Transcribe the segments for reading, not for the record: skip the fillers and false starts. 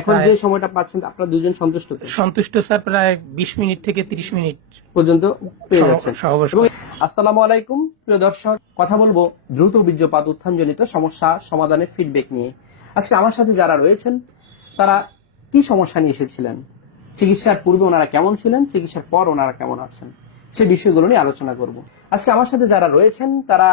এখন যে সময়টা পাচ্ছেন আপনারা দুজন সন্তুষ্ট তো? সন্তুষ্ট স্যার, প্রায় 20 মিনিট থেকে 30 মিনিট পর্যন্ত পেয়ে যাচ্ছেন। সহবাস। এবং আসসালামু আলাইকুম প্রিয় দর্শক, কথা বলবো দ্রুত বীর্যপাত উত্থানজনিত সমস্যা সমাধানের ফিডব্যাক নিয়ে। আজকে আমার সাথে যারা রয়েছেন তারা কি সমস্যা নিয়ে এসেছিলেন, চিকিৎসার পূর্বে ওনারা কেমন ছিলেন, চিকিৎসার পর ওনারা কেমন আছেন, সেই বিষয়গুলো নিয়ে আলোচনা করব। আজকে আমার সাথে যারা রয়েছেন তারা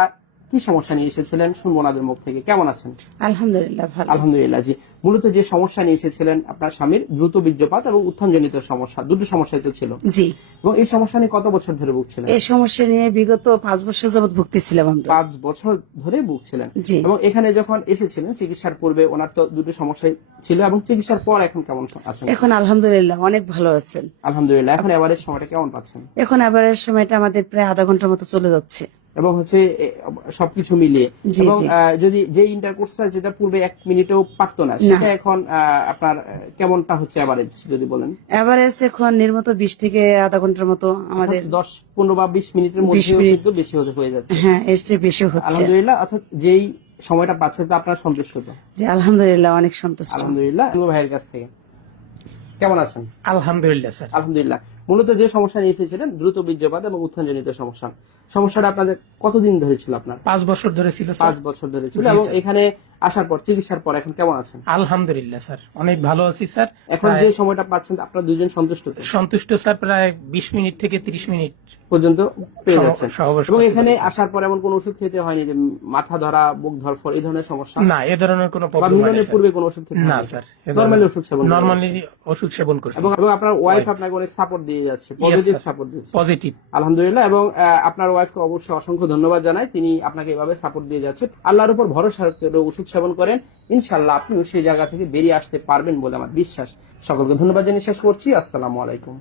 কি সমস্যা নিয়ে এসেছিলেন শুনবো ওনাদের মুখ থেকে। কেমন আছেন? আলহামদুলিল্লাহ ভালো। আলহামদুলিল্লাহ। জি, মূলত যে সমস্যা নিয়ে এসেছিলেন আপনার স্বামীর দ্রুত বীর্যপাত এবং উত্থানজনিত সমস্যা, দুটো সমস্যাই তো ছিল। জি, এবং এই সমস্যা নিয়ে কত বছর ধরে ভুগছিলেন? এই সমস্যা নিয়ে বিগত 5 বছর যাবত ভুগতেছিলাম আমরা। 5 বছর ধরে ভুগছিলেন। জি। এবং এখানে যখন এসেছিলেন চিকিৎসার পূর্বে ওনার তো দুটো সমস্যাই ছিল, এবং চিকিৎসার পর এখন কেমন আছেন? এখন আলহামদুলিল্লাহ অনেক ভালো আছেন। আলহামদুলিল্লাহ। এখন এবারের সময়টা কেমন পাচ্ছেন? এখন আবারের সময়টা আমাদের প্রায় আধা ঘন্টার মতো চলে যাচ্ছে। এবং হচ্ছে সবকিছু মিলিয়ে, জি, এবং জি। যদি যে ইন্টারকোর্সটা যেটা পূর্বে 1 মিনিটেও পারতো না, সেটা এখন আপনার কেমনটা হচ্ছে এভারেজ যদি বলেন? এভারেজ এখন নির্মত 20 থেকে আধা ঘন্টার মতো আমাদের। 10, 15 বা 20 মিনিটের 20 মধ্যে মিনিট। কিন্তু বেশি হয়ে যাচ্ছে। হ্যাঁ, এর চেয়ে বেশি হচ্ছে। আলহামদুলিল্লাহ। অর্থাৎ যেই সময়টা পাচ্ছেন তো আপনারা সন্তুষ্ট তো? জি, আলহামদুলিল্লাহ অনেক সন্তুষ্ট। আলহামদুলিল্লাহ। ভাইয়ের কাছ থেকে কেমন আছেন? আলহামদুলিল্লাহ স্যার। আলহামদুলিল্লাহ। মূলত যে সমস্যা নিয়ে এসেছিলেন দ্রুত বীর্যপাত এবং উত্থানজনিত সমস্যা, সমস্যাটা আপনাদের কতদিন ধরে ছিল? আপনার 5 বছর ধরে ছিল 5 স্যার। বছর ধরে ছিল। জি, এবং স্যার। এখানে আসার পর চিকিৎসার পর এখন কেমন আছেন? আলহামদুলিল্লাহ স্যার, অনেক ভালো আছি স্যার। এখন যে সময়টা পাচ্ছেন আপনারা দুজন সন্তুষ্ট তো? সন্তুষ্ট স্যার, প্রায় 20 মিনিট থেকে 30 মিনিট পর্যন্ত পেয়ে যাচ্ছেন। সহবাস। এবং এখানে আসার পর এমন কোন ওষুধ খেতে হয়নি যে মাথা ধরা, বুক ধরফর এই ধরনের সমস্যা? না, এ ধরনের কোনো বা প্রবলেম মিলনের পূর্বে কোন ওষুধ খেতে না হয়নি? স্যার, নরমালি ওষুধ সেবন করে নরমালি যাচ্ছেন। ওষুধ সেবন করছি। এবং আপনার ওয়াইফ আপনাকে অনেক সাপোর্ট দিয়ে যাচ্ছে, পজিটিভ সাপোর্ট দিচ্ছে। পজিটিভ। আলহামদুলিল্লাহ। এবং আপনার ওয়াইফকে অবশ্যই অসংখ্য ধন্যবাদ জানাই, তিনি আপনাকে এভাবে সাপোর্ট দিয়ে যাচ্ছেন। আল্লাহর উপর ভরসা করে ওষুধ সেবন করেন, ইনশাআল্লাহ আপনিও সেই জায়গা থেকে বেরিয়ে আসতে পারবেন বলে আমার বিশ্বাস। সকলকে ধন্যবাদ জানিয়ে শেষ করছি। আসসালামু আলাইকুম।